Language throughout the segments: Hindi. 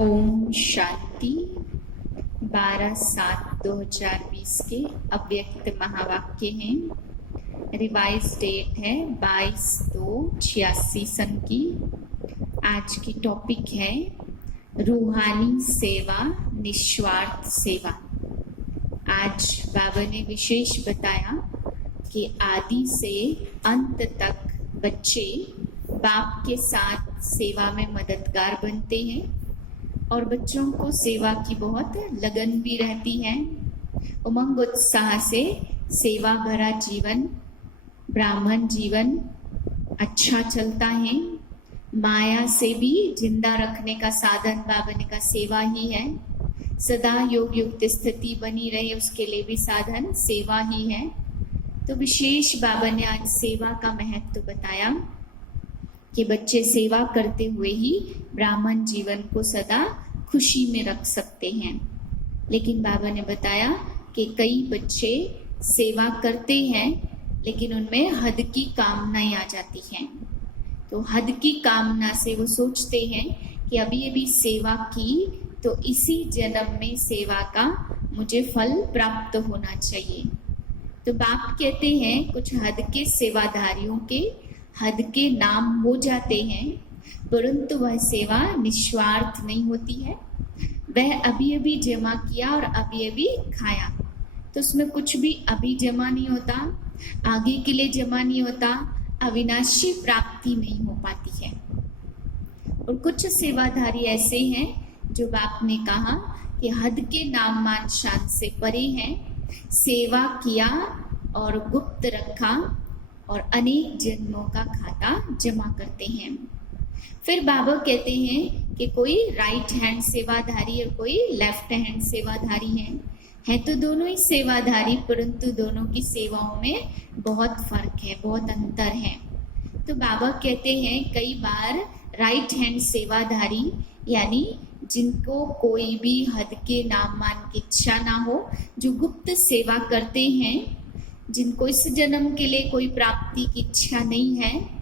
ओम शांति। 12/7/2020 के अव्यक्त महावाक्य हैं। रिवाइज डेट है 22/2/86 सन की। आज की टॉपिक है रूहानी सेवा, निस्वार्थ सेवा। आज बाबा ने विशेष बताया कि आदि से अंत तक बच्चे बाप के साथ सेवा में मददगार बनते हैं और बच्चों को सेवा की बहुत लगन भी रहती है। उमंग उत्साह से सेवा भरा जीवन, ब्राह्मण जीवन अच्छा चलता है। माया से भी जिंदा रखने का साधन बाबा ने का सेवा ही है। सदा योग युक्त स्थिति बनी रहे उसके लिए भी साधन सेवा ही है। तो विशेष बाबा ने आज सेवा का महत्व बताया कि बच्चे सेवा करते हुए ही ब्राह्मण जीवन को सदा खुशी में रख सकते हैं। लेकिन बाबा ने बताया कि कई बच्चे सेवा करते हैं लेकिन उनमें हद की कामनाएं आ जाती हैं। तो हद की कामना से वो सोचते हैं कि अभी सेवा की तो इसी जन्म में सेवा का मुझे फल प्राप्त होना चाहिए। तो बाप कहते हैं कुछ हद के सेवाधारियों के हद के नाम हो जाते हैं, परंतु वह सेवा निस्वार्थ नहीं होती है। वह अभी जमा किया और अभी खाया, तो उसमें कुछ भी अभी जमा नहीं होता, आगे के लिए जमा नहीं होता, अविनाशी प्राप्ति नहीं हो पाती है। और कुछ सेवाधारी ऐसे हैं जो बाप ने कहा कि हद के नाम मान शान से परे हैं, सेवा किया और गुप्त रखा और अनेक जन्मों का खाता जमा करते हैं। फिर बाबा कहते हैं कि कोई राइट हैंड सेवाधारी और कोई लेफ्ट हैंड सेवाधारी है तो दोनों ही सेवाधारी, परंतु दोनों की सेवाओं में बहुत फर्क है, बहुत अंतर है। तो बाबा कहते हैं कई बार राइट हैंड सेवाधारी यानी जिनको कोई भी हद के नाम मान की इच्छा ना हो, जो गुप्त सेवा करते हैं, जिनको इस जन्म के लिए कोई प्राप्ति की इच्छा नहीं है,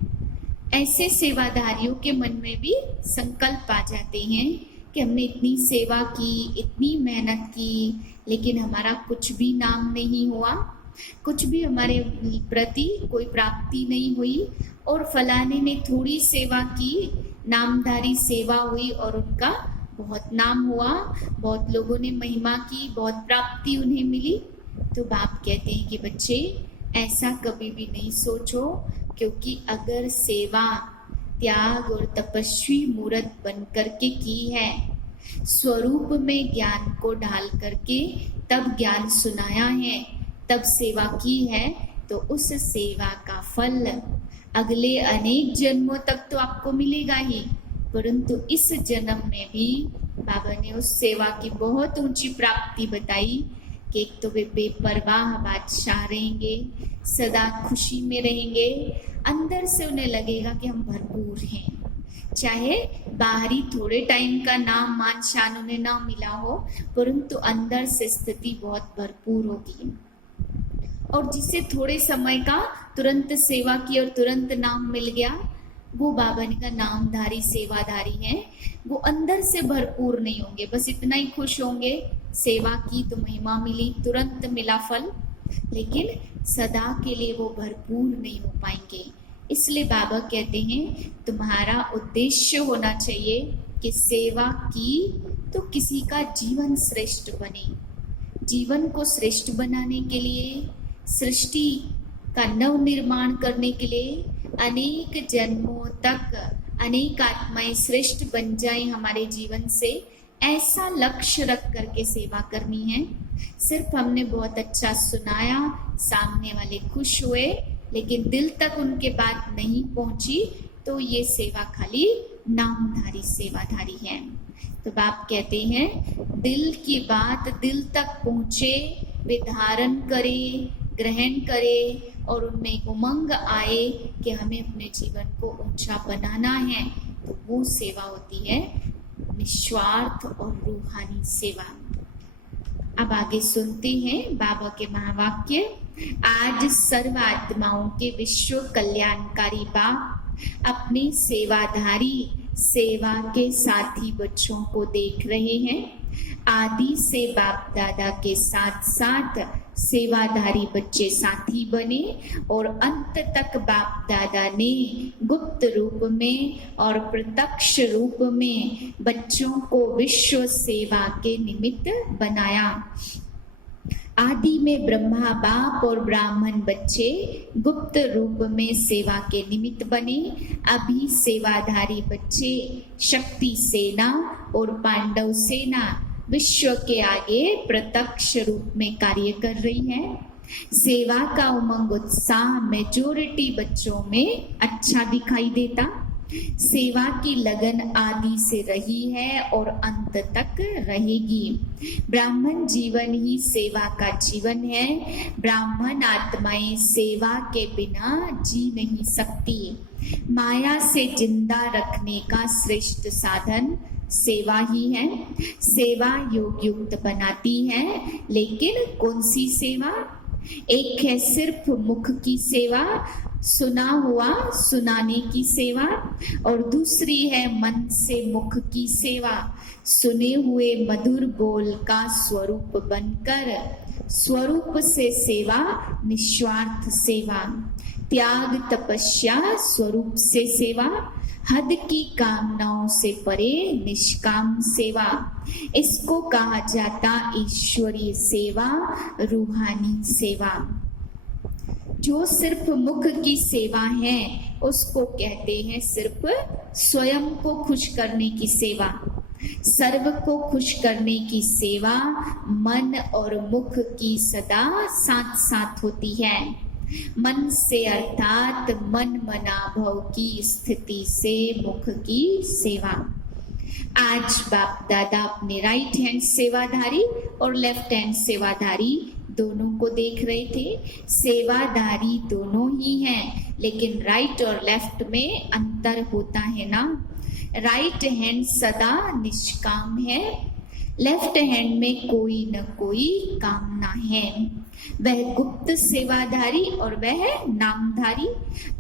ऐसे सेवाधारियों के मन में भी संकल्प आ जाते हैं कि हमने इतनी सेवा की, इतनी मेहनत की, लेकिन हमारा कुछ भी नाम नहीं हुआ, कुछ भी हमारे प्रति कोई प्राप्ति नहीं हुई, और फलाने ने थोड़ी सेवा की, नामधारी सेवा हुई और उनका बहुत नाम हुआ, बहुत लोगों ने महिमा की, बहुत प्राप्ति उन्हें मिली। तो बाप कहते हैं कि बच्चे ऐसा कभी भी नहीं सोचो, क्योंकि अगर सेवा त्याग और तपस्वी मूर्त बन करके की है, स्वरूप में ज्ञान को ढाल करके तब ज्ञान सुनाया है, तब सेवा की है, तो उस सेवा का फल अगले अनेक जन्मों तक तो आपको मिलेगा ही, परंतु इस जन्म में भी बाबा ने उस सेवा की बहुत ऊंची प्राप्ति बताई कि एक तो वे बेपरवाह बादशाह रहेंगे, सदा खुशी में रहेंगे, अंदर से उन्हें लगेगा कि हम भरपूर हैं। चाहे बाहरी थोड़े टाइम का नाम मान शान उन्हें ना मिला हो, परंतु अंदर से स्थिति बहुत भरपूर होगी। और जिसे थोड़े समय का तुरंत सेवा की और तुरंत नाम मिल गया, वो बाबा ने का नामधारी सेवाधारी हैं, वो अंदर से भरपूर नहीं होंगे, बस इतना ही खुश होंगे, सेवा की तो महिमा मिली, तुरंत मिला फल, लेकिन सदा के लिए वो भरपूर नहीं हो पाएंगे। इसलिए बाबा कहते हैं तुम्हारा उद्देश्य होना चाहिए कि सेवा की तो किसी का जीवन श्रेष्ठ बने। जीवन को श्रेष्ठ बनाने के लिए, सृष्टि का नव निर्माण करने के लिए, अनेक जन्मों तक अनेक आत्माएं श्रेष्ठ बन जाएं हमारे जीवन से, ऐसा लक्ष्य रख करके सेवा करनी है। सिर्फ हमने बहुत अच्छा सुनाया, सामने वाले खुश हुए, लेकिन दिल तक उनके बात नहीं पहुंची, तो ये सेवा खाली नामधारी सेवाधारी है। तो बाप कहते हैं दिल की बात दिल तक पहुंचे, वे धारण करे, ग्रहण करे और उनमें एक उमंग आए कि हमें अपने जीवन को ऊंचा बनाना है, तो वो सेवा होती है निस्वार्थ और रूहानी सेवा। अब आगे सुनते हैं बाबा के महावाक्य। आज सर्व आत्माओं के विश्व कल्याणकारी बाप अपने सेवाधारी सेवा के साथी बच्चों को देख रहे हैं। आदि से बाप दादा के साथ साथ सेवाधारी बच्चे साथी बने और अंत तक बाप दादा ने गुप्त रूप में और प्रत्यक्ष रूप में बच्चों को विश्व सेवा के निमित्त बनाया। आदि में ब्रह्मा बाप और ब्राह्मण बच्चे गुप्त रूप में सेवा के निमित्त बने। अभी सेवाधारी बच्चे शक्ति सेना और पांडव सेना विश्व के आगे प्रत्यक्ष रूप में कार्य कर रही है। सेवा का उमंग उत्साह मेजोरिटी बच्चों में अच्छा दिखाई देता। सेवा की लगन आदि से रही है और अंत तक रहेगी। ब्राह्मण जीवन ही सेवा का जीवन है। ब्राह्मण आत्माएं सेवा के बिना जी नहीं सकती। माया से जिंदा रखने का श्रेष्ठ साधन सेवा ही है। सेवा योग युक्त बनाती है, लेकिन कौन सी सेवा? एक है सिर्फ मुख की सेवा, सुना हुआ सुनाने की सेवा, और दूसरी है मन से मुख की सेवा, सुने हुए मधुर बोल का स्वरूप बनकर। स्वरूप से सेवा निस्वार्थ सेवा, त्याग तपस्या स्वरूप से सेवा, हद की कामनाओं से परे निष्काम सेवा। इसको कहा जाता ईश्वरीय सेवा, रूहानी सेवा। जो सिर्फ मुख की सेवा है उसको कहते हैं सिर्फ स्वयं को खुश करने की सेवा। सर्व को खुश करने की सेवा मन और मुख की सदा साथ साथ होती है। मन से अर्थात मन मनाभव की स्थिति से मुख की सेवा। आज बाप दादा अपने राइट हैंड सेवाधारी और लेफ्ट हैंड सेवाधारी दोनों को देख रहे थे। सेवाधारी दोनों ही हैं, लेकिन राइट और लेफ्ट में अंतर होता है ना। राइट हैंड सदा निष्काम है, लेफ्ट हैंड में कोई न कोई कामना है। वह गुप्त सेवाधारी और वह नामधारी।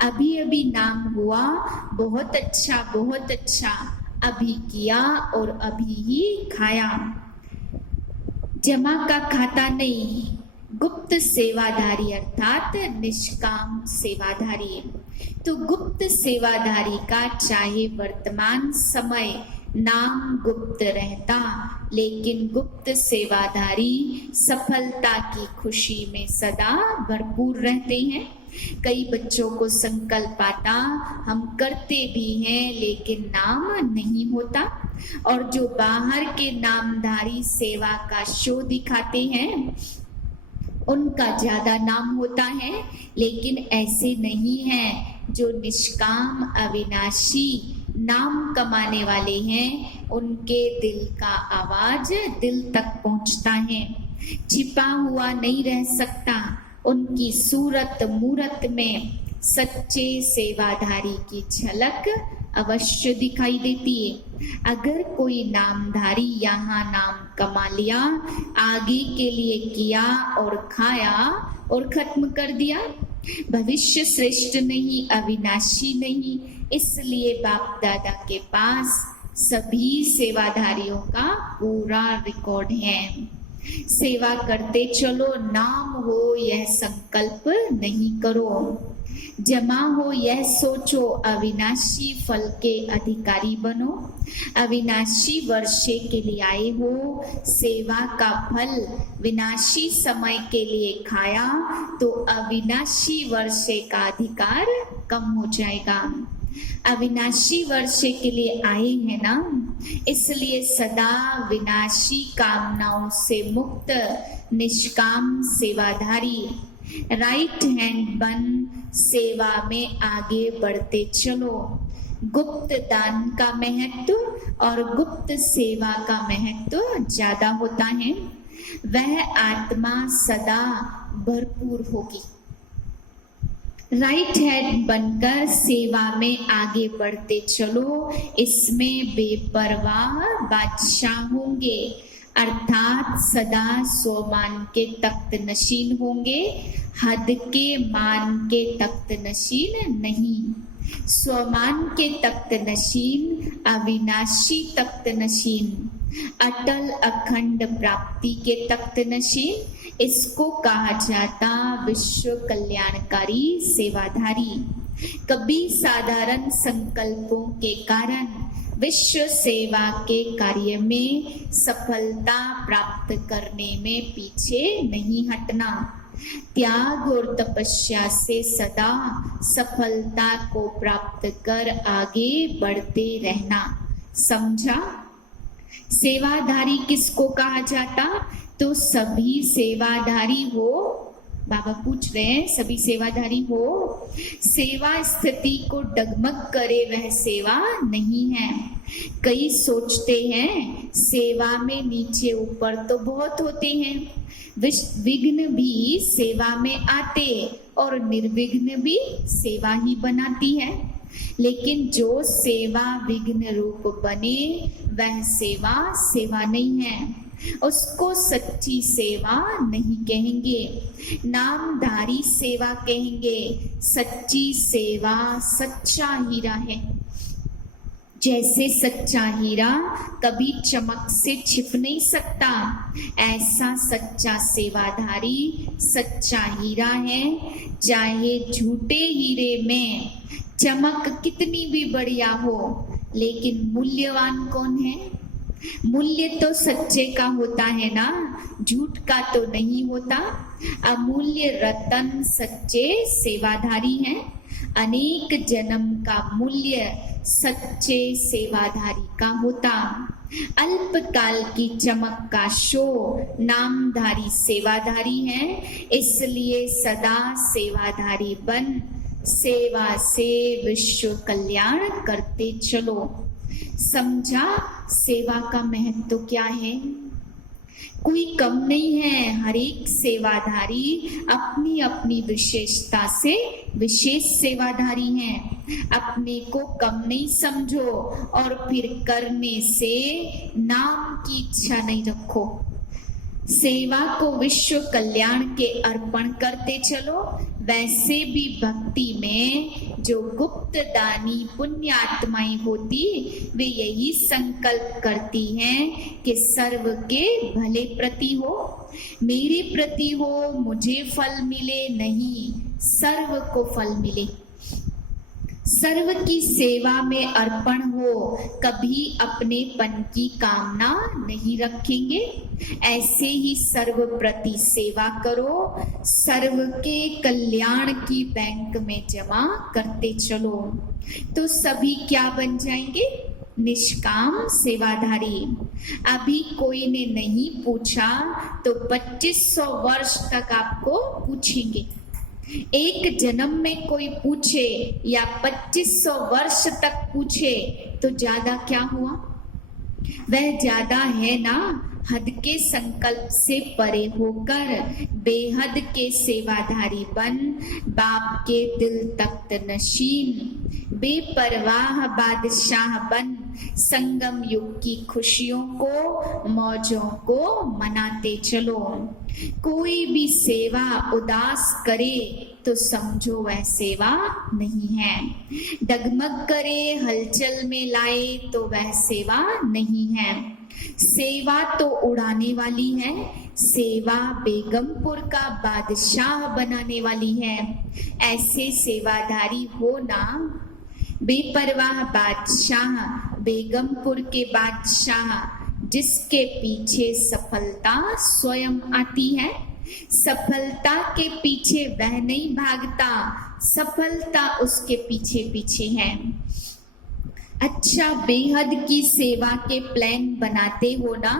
अभी अभी नाम हुआ, बहुत अच्छा अभी किया और अभी ही खाया। जमा का खाता नहीं। गुप्त सेवाधारी अर्थात निष्काम सेवाधारी। तो गुप्त सेवाधारी का चाहे वर्तमान समय नाम गुप्त रहता, लेकिन गुप्त सेवाधारी सफलता की खुशी में सदा भरपूर रहते हैं। कई बच्चों को संकल्प आता, हम करते भी हैं लेकिन नाम नहीं होता, और जो बाहर के नामधारी सेवा का शो दिखाते हैं उनका ज्यादा नाम होता है, लेकिन ऐसे नहीं है। जो निष्काम अविनाशी नाम कमाने वाले हैं उनके दिल का आवाज दिल तक पहुंचता है, छिपा हुआ नहीं रह सकता। उनकी सूरत मूरत में सच्चे सेवाधारी की झलक अवश्य दिखाई देती है। अगर कोई नामधारी यहाँ नाम कमा लिया, आगे के लिए किया और खाया और खत्म कर दिया, भविष्य श्रेष्ठ नहीं, अविनाशी नहीं। इसलिए बाप दादा के पास सभी सेवाधारियों का पूरा रिकॉर्ड है। सेवा करते चलो, नाम हो यह संकल्प नहीं करो। जमा हो यह सोचो, अविनाशी फल के अधिकारी बनो। अविनाशी वर्षे के लिए आए हो, सेवा का फल विनाशी समय के लिए खाया तो अविनाशी वर्षे का अधिकार कम हो जाएगा। अविनाशी वर्षे के लिए आए हैं ना, इसलिए सदा विनाशी कामनाओं से मुक्त निष्काम सेवाधारी राइट हैंड बन सेवा में आगे बढ़ते चलो। गुप्त दान का महत्व और गुप्त सेवा का महत्व ज्यादा होता है। वह आत्मा सदा भरपूर होगी। राइट हैंड बनकर सेवा में आगे बढ़ते चलो, इसमें बेपरवाह बादशाह होंगे, अर्थात सदा स्वमान के तख्त नशीन होंगे, हद के मान के तख्त नशीन नहीं। स्वमान के तख्त नशीन, अविनाशी तख्त नशीन, अटल अखंड प्राप्ति के तख्त नशीन, इसको कहा जाता विश्व कल्याणकारी सेवाधारी। कभी साधारण संकल्पों के कारण विश्व सेवा के कार्य में सफलता प्राप्त करने में पीछे नहीं हटना। त्याग और तपस्या से सदा सफलता को प्राप्त कर आगे बढ़ते रहना। समझा? सेवाधारी किसको कहा जाता? तो सभी सेवाधारी हो। बाबा पूछ रहे हैं, सभी सेवाधारी हो। सेवा स्थिति को डगमग करे वह सेवा नहीं है। कई सोचते हैं सेवा में नीचे ऊपर तो बहुत होते हैं, विघ्न भी सेवा में आते और निर्विघ्न भी सेवा ही बनाती है। लेकिन जो सेवा विघ्न रूप बने वह सेवा सेवा नहीं है, उसको सच्ची सेवा नहीं कहेंगे, नामधारी सेवा कहेंगे। सच्ची सेवा सच्चा हीरा है। जैसे सच्चा हीरा कभी चमक से छिप नहीं सकता, ऐसा सच्चा सेवाधारी सच्चा हीरा है। चाहे झूठे हीरे में चमक कितनी भी बढ़िया हो, लेकिन मूल्यवान कौन है? मूल्य तो सच्चे का होता है ना, झूठ का तो नहीं होता। अमूल्य रतन सच्चे सेवाधारी हैं। अनेक जन्म का मूल्य सच्चे सेवाधारी का होता। अल्पकाल की चमक का शो नामधारी सेवाधारी हैं, इसलिए सदा सेवाधारी बन सेवा से विश्व कल्याण करते चलो। समझा सेवा का महत्व क्या है? कोई कम नहीं है, हर एक सेवाधारी अपनी अपनी विशेषता से विशेष सेवाधारी हैं। अपने को कम नहीं समझो और फिर करने से नाम की इच्छा नहीं रखो। सेवा को विश्व कल्याण के अर्पण करते चलो। वैसे भी भक्ति में जो गुप्त दानी पुण्य आत्माएं होती, वे यही संकल्प करती हैं कि सर्व के भले प्रति हो, मेरे प्रति हो, मुझे फल मिले नहीं, सर्व को फल मिले। सर्व की सेवा में अर्पण हो, कभी अपनेपन की कामना नहीं रखेंगे। ऐसे ही सर्व प्रति सेवा करो, सर्व के कल्याण की बैंक में जमा करते चलो, तो सभी क्या बन जाएंगे? निष्काम सेवाधारी। अभी कोई ने नहीं पूछा तो 2500 वर्ष तक आपको पूछेंगे। एक जन्म में कोई पूछे या 2500 वर्ष तक पूछे तो ज्यादा क्या हुआ? वह ज्यादा है ना। हद के संकल्प से परे होकर बेहद के सेवाधारी बन बाप के दिल तख्त नशीन, बेपरवाह बादशाह बन संगम युग की खुशियों को मौजों को मनाते चलो। कोई भी सेवा उदास करे तो समझो वह सेवा नहीं है। डगमग करे हलचल में लाए तो वह सेवा नहीं है। सेवा तो उड़ाने वाली है, सेवा बेगमपुर का बादशाह बनाने वाली है। ऐसे सेवाधारी हो ना। बेपरवाह बादशाह, बेगमपुर के बादशाह, जिसके पीछे सफलता स्वयं आती है। सफलता के पीछे वह नहीं भागता, सफलता उसके पीछे पीछे है। अच्छा, बेहद की सेवा के प्लान बनाते हो ना,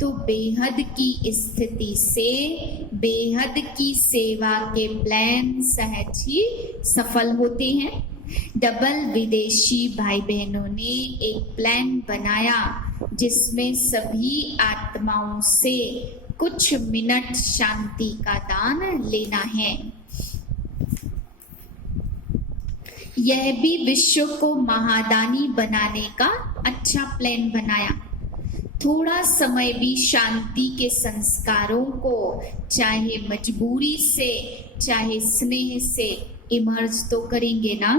तो बेहद की स्थिति से बेहद की सेवा के प्लान सहज ही सफल होते हैं। डबल विदेशी भाई बहनों ने एक प्लान बनाया जिसमें सभी आत्माओं से कुछ मिनट शांति का दान लेना है। यह भी विश्व को महादानी बनाने का अच्छा प्लान बनाया। थोड़ा समय भी शांति के संस्कारों को चाहे मजबूरी से चाहे स्नेह से इमर्ज तो करेंगे ना।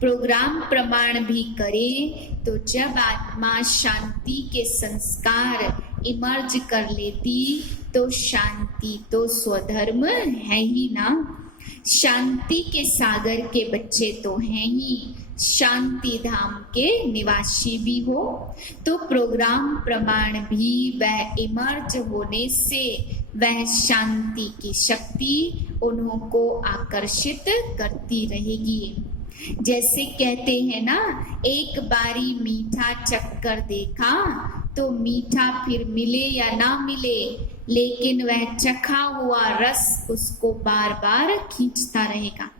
प्रोग्राम प्रमाण भी करें तो जब आत्मा शांति के संस्कार इमर्ज कर लेती तो शांति तो स्वधर्म है ही ना। शांति के सागर के बच्चे तो हैं ही, शांति धाम के निवासी भी हो, तो प्रोग्राम प्रमाण भी वह इमर्ज होने से वह शांति की शक्ति उन्हों को आकर्षित करती रहेगी। जैसे कहते हैं ना, एक बारी मीठा चखकर देखा तो मीठा फिर मिले या ना मिले, लेकिन वह चखा हुआ रस उसको बार बार खींचता रहेगा।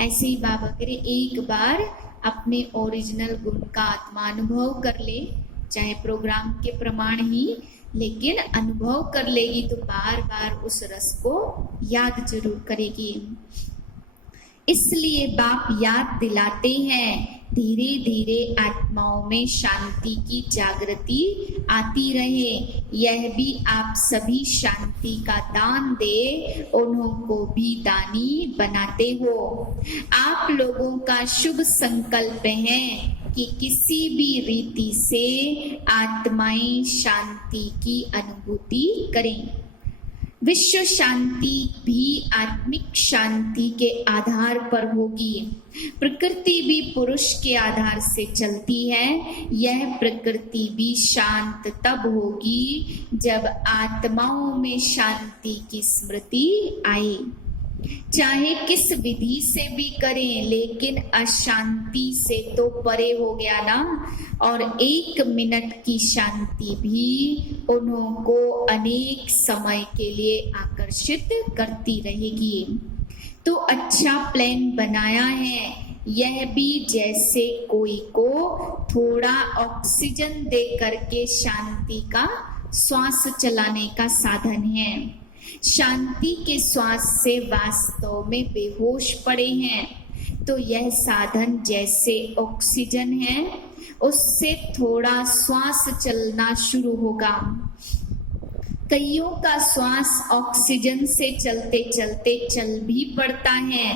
ऐसे ही बाबा करे एक बार अपने ओरिजिनल गुण का आत्मानुभव कर ले, चाहे प्रोग्राम के प्रमाण ही, लेकिन अनुभव कर लेगी तो बार बार उस रस को याद जरूर करेगी। इसलिए बाप याद दिलाते हैं, धीरे धीरे आत्माओं में शांति की जागृति आती रहे। यह भी आप सभी शांति का दान दे, उन्हों को भी दानी बनाते हो। आप लोगों का शुभ संकल्प है कि किसी भी रीति से आत्माएं शांति की अनुभूति करें। विश्व शांति भी आत्मिक शांति के आधार पर होगी। प्रकृति भी पुरुष के आधार से चलती है। यह प्रकृति भी शांत तब होगी जब आत्माओं में शांति की स्मृति आए। चाहे किस विधि से भी करें, लेकिन अशांति से तो परे हो गया ना। और 1 मिनट की शांति भी उन्हों को अनेक समय के लिए आकर्षित करती रहेगी। तो अच्छा प्लान बनाया है। यह भी जैसे कोई को थोड़ा ऑक्सीजन दे करके शांति का श्वास चलाने का साधन है। शांति के श्वास से वास्तव में बेहोश पड़े हैं, तो यह साधन जैसे ऑक्सीजन है, उससे थोड़ा श्वास चलना शुरू होगा। कईयों का श्वास ऑक्सीजन से चलते चलते चल भी पड़ता है,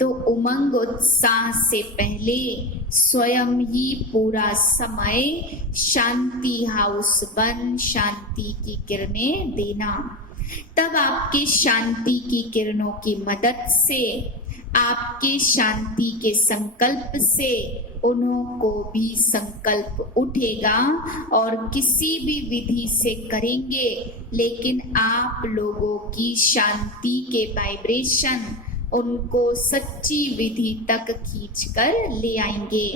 तो उमंग उत्साह से पहले स्वयं ही पूरा समय शांति हाउस बन शांति की किरणें देना। तब आपके शांति की किरणों की मदद से, आपके शांति के संकल्प से उन्हों को भी संकल्प उठेगा और किसी भी विधि से करेंगे, लेकिन आप लोगों की शांति के वाइब्रेशन उनको सच्ची विधि तक खींचकर ले आएंगे।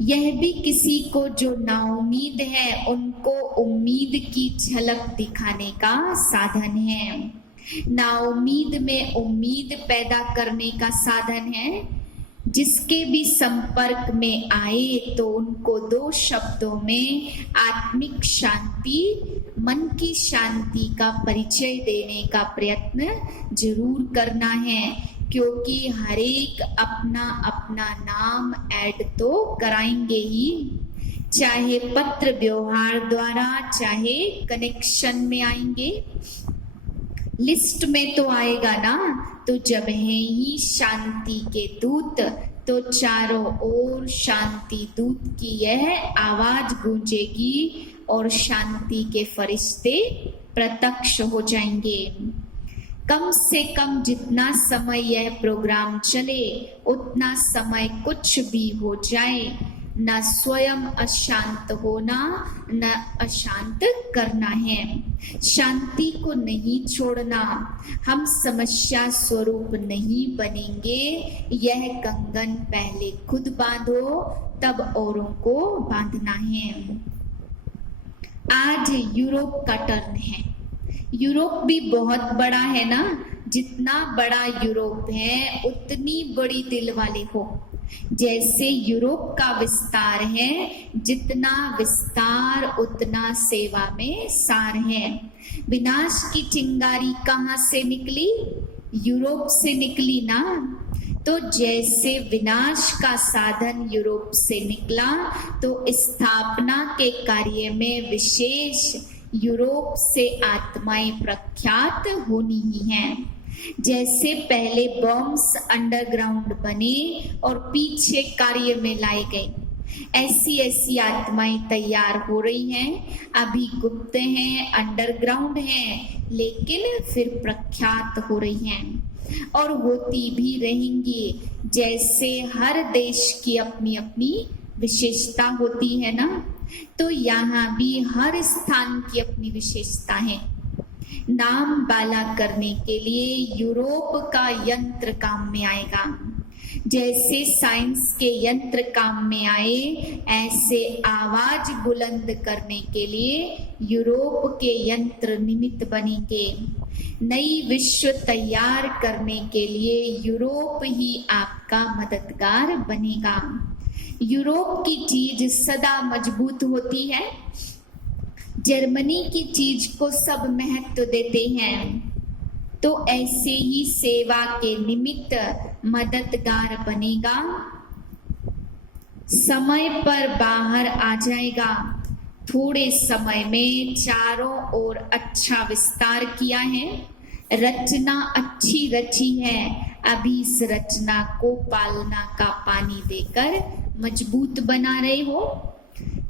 यह भी किसी को जो नाउम्मीद है उनको उम्मीद की झलक दिखाने का साधन है। नाउम्मीद में उम्मीद पैदा करने का साधन है। जिसके भी संपर्क में आए तो उनको 2 शब्दों में आत्मिक शांति, मन की शांति का परिचय देने का प्रयत्न जरूर करना है, क्योंकि हर एक अपना अपना नाम ऐड तो कराएंगे ही, चाहे पत्र व्यवहार द्वारा, चाहे कनेक्शन में आएंगे। लिस्ट में तो आएगा ना। तो जब है ही शांति के दूत, तो चारों ओर शांति दूत की यह आवाज गूंजेगी और शांति के फरिश्ते प्रत्यक्ष हो जाएंगे। कम से कम जितना समय यह प्रोग्राम चले, उतना समय कुछ भी हो जाए, न स्वयं अशांत होना, न अशांत करना है। शांति को नहीं छोड़ना। हम समस्या स्वरूप नहीं बनेंगे। यह कंगन पहले खुद बांधो, तब औरों को बांधना है। आज यूरोप का टर्न है। यूरोप भी बहुत बड़ा है ना। जितना बड़ा यूरोप है, उतनी बड़ी दिल वाले हो। जैसे यूरोप का विस्तार है, जितना विस्तार उतना सेवा में सार है। विनाश की चिंगारी कहाँ से निकली? यूरोप से निकली ना। तो जैसे विनाश का साधन यूरोप से निकला, तो स्थापना के कार्य में विशेष यूरोप से आत्माएं प्रख्यात होनी ही हैं। जैसे पहले बॉम्ब्स अंडरग्राउंड बने और पीछे कार्य में लाए गए, ऐसी ऐसी आत्माएं तैयार हो रही हैं। अभी गुप्त हैं, अंडरग्राउंड हैं, लेकिन फिर प्रख्यात हो रही हैं और होती भी रहेंगी। जैसे हर देश की अपनी अपनी विशेषता होती है ना, तो यहाँ भी हर स्थान की अपनी विशेषता है। नाम बाला करने के लिए यूरोप का यंत्र काम में आएगा। जैसे साइंस के यंत्र काम में आए, ऐसे आवाज बुलंद करने के लिए यूरोप के यंत्र निमित्त बनेंगे। नई विश्व तैयार करने के लिए यूरोप ही आपका मददगार बनेगा। यूरोप की चीज सदा मजबूत होती है। जर्मनी की चीज को सब महत्व देते हैं, तो ऐसे ही सेवा के निमित्त मददगार बनेगा। समय पर बाहर आ जाएगा। थोड़े समय में चारों ओर अच्छा विस्तार किया है। रचना अच्छी रची है। अभी इस रचना को पालना का पानी देकर मजबूत बना रहे हो।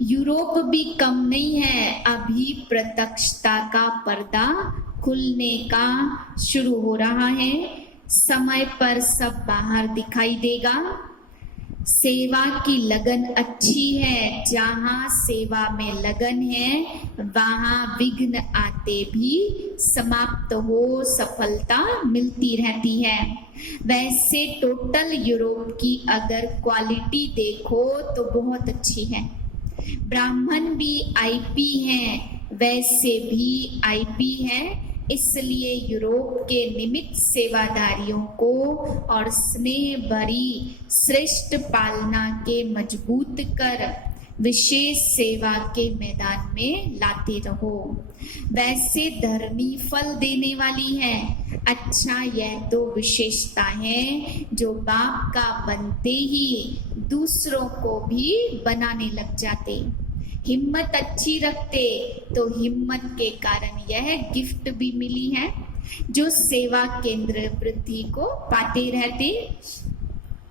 यूरोप भी कम नहीं है। अभी प्रत्यक्षता का पर्दा खुलने का शुरू हो रहा है। समय पर सब बाहर दिखाई देगा। सेवा की लगन अच्छी है। जहाँ सेवा में लगन है, वहाँ विघ्न आते भी समाप्त हो सफलता मिलती रहती है। वैसे टोटल यूरोप की अगर क्वालिटी देखो तो बहुत अच्छी है। ब्राह्मण भी आईपी हैं, वैसे भी आईपी हैं। इसलिए यूरोप के निमित्त सेवादारियों को और स्नेह भरी श्रेष्ठ पालना के मजबूत कर विशेष सेवा के मैदान में लाते रहो। वैसे धरनी फल देने वाली है। अच्छा, यह तो विशेषता है जो बाप का बनते ही दूसरों को भी बनाने लग जाते। हिम्मत अच्छी रखते तो हिम्मत के कारण यह गिफ्ट भी मिली है जो सेवा केंद्र वृद्धि को पाते रहते।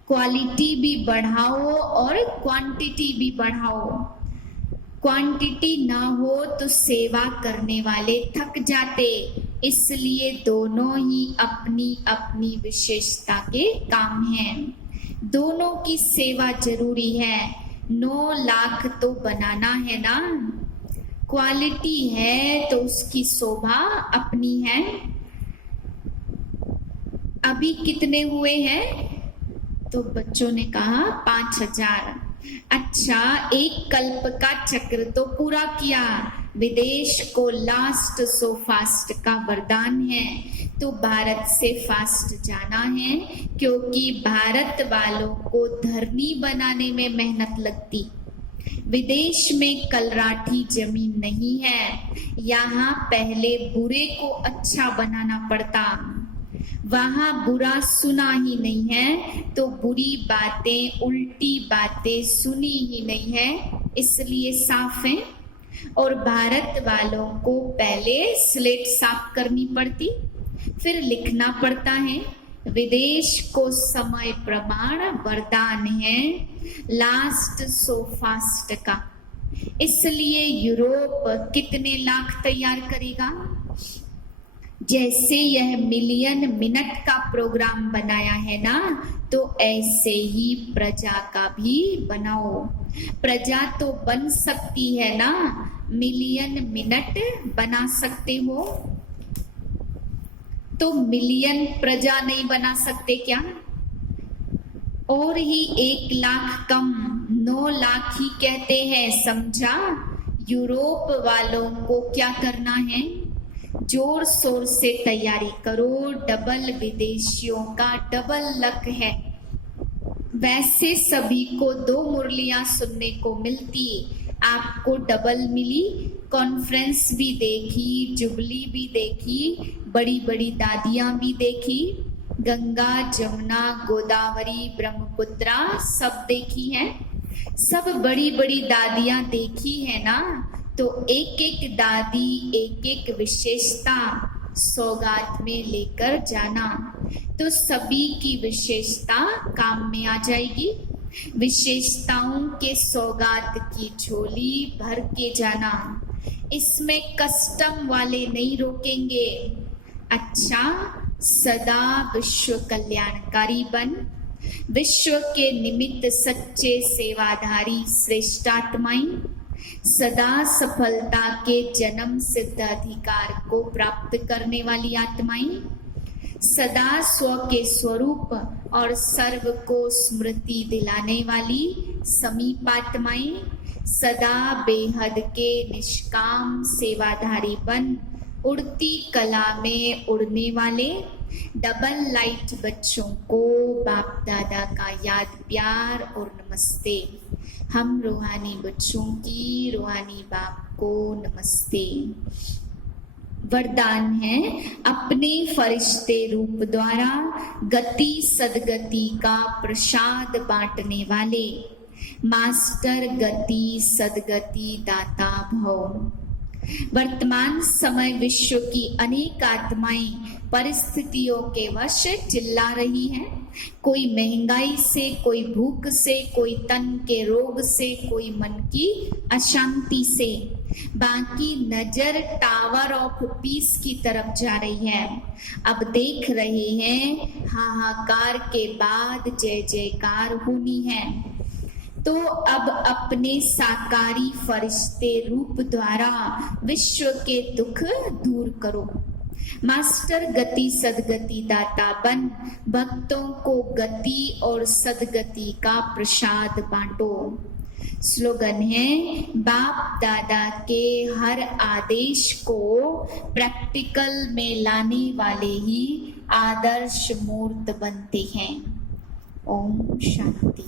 क्वालिटी भी बढ़ाओ और क्वांटिटी भी बढ़ाओ। क्वांटिटी ना हो तो सेवा करने वाले थक जाते। इसलिए दोनों ही अपनी अपनी विशेषता के काम हैं। दोनों की सेवा जरूरी है। 9 लाख तो बनाना है ना। क्वालिटी है तो उसकी शोभा अपनी है। अभी कितने हुए हैं? तो बच्चों ने कहा 5000। अच्छा, एक कल्प का चक्र तो पूरा किया। विदेश को लास्ट सो फास्ट का वरदान है, तो भारत से फास्ट जाना है, क्योंकि भारत वालों को धरनी बनाने में मेहनत लगती। विदेश में कलराठी जमीन नहीं है। यहाँ पहले बुरे को अच्छा बनाना पड़ता। वहां बुरा सुना ही नहीं है, तो बुरी बातें, उल्टी बातें सुनी ही नहीं है, इसलिए साफ है। और भारत वालों को पहले स्लेट साफ करनी पड़ती, फिर लिखना पड़ता है। विदेश को समय प्रमाण वरदान है लास्ट सो फास्ट का। इसलिए यूरोप कितने लाख तैयार करेगा? जैसे यह मिलियन मिनट का प्रोग्राम बनाया है ना, तो ऐसे ही प्रजा का भी बनाओ। प्रजा तो बन सकती है ना, मिलियन मिनट बना सकते हो, तो मिलियन प्रजा नहीं बना सकते क्या? और ही 1 लाख कम, 9 लाख ही कहते हैं, समझा? यूरोप वालों को क्या करना है? जोर शोर से तैयारी करो। डबल विदेशियों का डबल लक है। वैसे सभी को 2 मुरलियां सुनने को मिलती, आपको डबल मिली। कॉन्फ्रेंस भी देखी, जुबली भी देखी, बड़ी बड़ी दादियां भी देखी, गंगा, जमुना, गोदावरी, ब्रह्मपुत्रा सब देखी है। सब बड़ी बड़ी दादियां देखी है ना, तो एक एक दादी, एक एक विशेषता, सौगात में लेकर जाना, तो सभी की विशेषता काम में आ जाएगी। विशेषताओं के सौगात की झोली भर के जाना, इसमें कस्टम वाले नहीं रोकेंगे। अच्छा, सदा विश्व कल्याणकारी बन, विश्व के निमित्त सच्चे सेवाधारी श्रेष्ठात्माएं, सदा सफलता के जन्म सिद्ध अधिकार को प्राप्त करने वाली आत्माएं, सदा स्व के स्वरूप और सर्व को स्मृति दिलाने वाली समीप आत्माएं, सदा बेहद के निष्काम सेवाधारी बन, उड़ती कला में उड़ने वाले डबल लाइट बच्चों को बाप दादा का याद प्यार और नमस्ते। हम रूहानी बच्चों की रूहानी बाप को नमस्ते। वरदान है, अपने फरिश्ते रूप द्वारा गति सदगति का प्रसाद बांटने वाले मास्टर गति सदगति दाता भव। वर्तमान समय विश्व की अनेक आत्माएं परिस्थितियों के वश चिल्ला रही हैं। कोई महंगाई से, कोई भूख से, कोई तन के रोग से, कोई मन की अशांति से। बाकी नजर टावर ऑफ पीस की तरफ जा रही है। अब देख रहे हैं हाहाकार के बाद जय जयकार होनी है। तो अब अपने साकारी फरिश्ते रूप द्वारा विश्व के दुख दूर करो। मास्टर गति सदगति दाता बन, भक्तों को गति और सदगति का प्रसाद बांटो। स्लोगन है, बाप दादा के हर आदेश को प्रैक्टिकल में लाने वाले ही आदर्श मूर्त बनते हैं। ओम शांति।